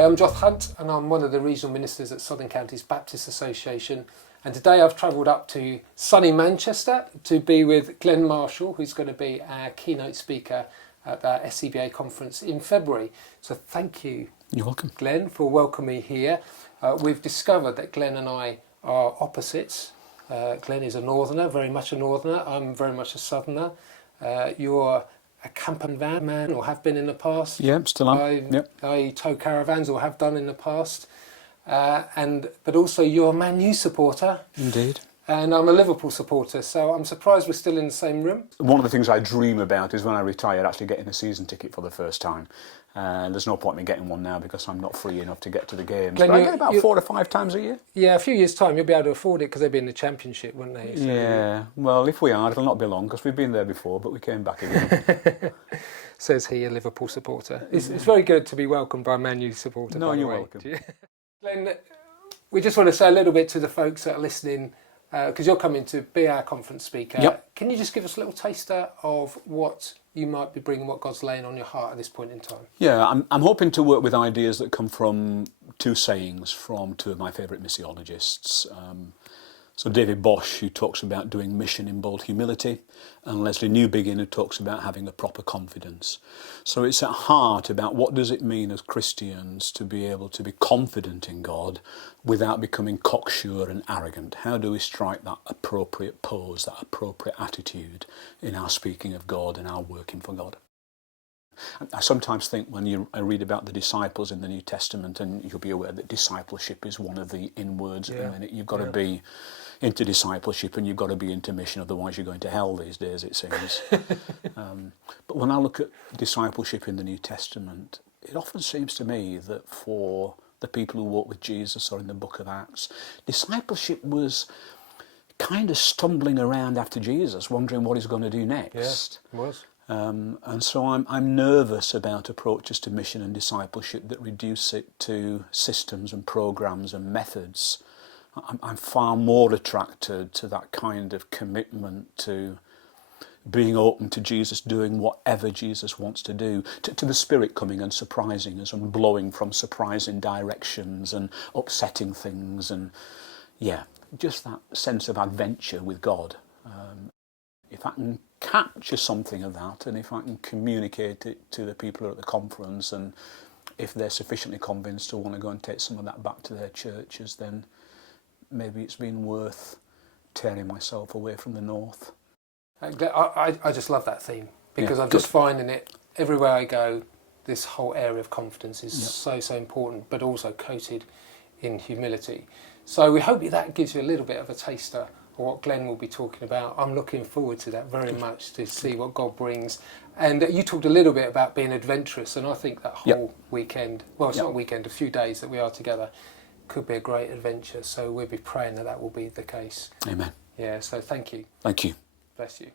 Hi, I'm Joth Hunt and I'm one of the regional ministers at Southern Counties Baptist Association, and today I've travelled up to sunny Manchester to be with Glen Marshall, who's going to be our keynote speaker at our SCBA conference in February. So thank you. You're welcome. Glen, for welcoming me here. We've discovered that Glen and I are opposites. Glen is a northerner, very much a northerner. I'm very much a southerner. You're a camper van man, or have been in the past. Yeah, still am. I tow caravans, or have done in the past. But also you're a Man U supporter. Indeed. And I'm a Liverpool supporter, so I'm surprised we're still in the same room. One of the things I dream about is when I retire actually getting a season ticket for the first time. There's no point in me getting one now because I'm not free enough to get to the games. Glen, but I get about 4 to 5 times a year. Yeah, a few years' time you'll be able to afford it because they'll be in the Championship, won't they? So, yeah, well, if we are, it'll not be long because we've been there before, but we came back again. Says he, a Liverpool supporter. It's very good to be welcomed by a Man U supporter. No, by the you're way. welcome. Glen, we just want to say a little bit to the folks that are listening, because you're coming to be our conference speaker. Yep. Can you just give us a little taster of what you might be bringing, what God's laying on your heart at this point in time? Yeah, I'm hoping to work with ideas that come from 2 sayings from 2 of my favourite missiologists. So David Bosch, who talks about doing mission in bold humility, and Leslie Newbigin, who talks about having a proper confidence. So it's at heart about what does it mean as Christians to be able to be confident in God without becoming cocksure and arrogant. How do we strike that appropriate pose, that appropriate attitude in our speaking of God and our working for God? I sometimes think when I read about the disciples in the New Testament, and you'll be aware that discipleship is one of the in-words at the minute. You've got to be into discipleship and you've got to be into mission, otherwise you're going to hell these days, it seems. But when I look at discipleship in the New Testament, it often seems to me that for the people who walk with Jesus, or in the book of Acts, discipleship was kind of stumbling around after Jesus, wondering what he's going to do next. Yeah, it was. And so I'm nervous about approaches to mission and discipleship that reduce it to systems and programs and methods. I'm far more attracted to that kind of commitment to being open to Jesus doing whatever Jesus wants to do, to the Spirit coming and surprising us and blowing from surprising directions and upsetting things, and just that sense of adventure with God. If I can capture something of that, and if I can communicate it to the people at the conference, and if they're sufficiently convinced to want to go and take some of that back to their churches, then maybe it's been worth tearing myself away from the north. I just love that theme, because I'm just finding it everywhere I go. This whole area of confidence is so important, but also coated in humility. So we hope that gives you a little bit of a taster of what Glen will be talking about. I'm looking forward to that very much, to see what God brings. And you talked a little bit about being adventurous, and I think that whole weekend, well, it's not a weekend, a few days that we are together, could be a great adventure. So we'll be praying that will be the case. Amen. Yeah, so thank you. Thank you. Bless you.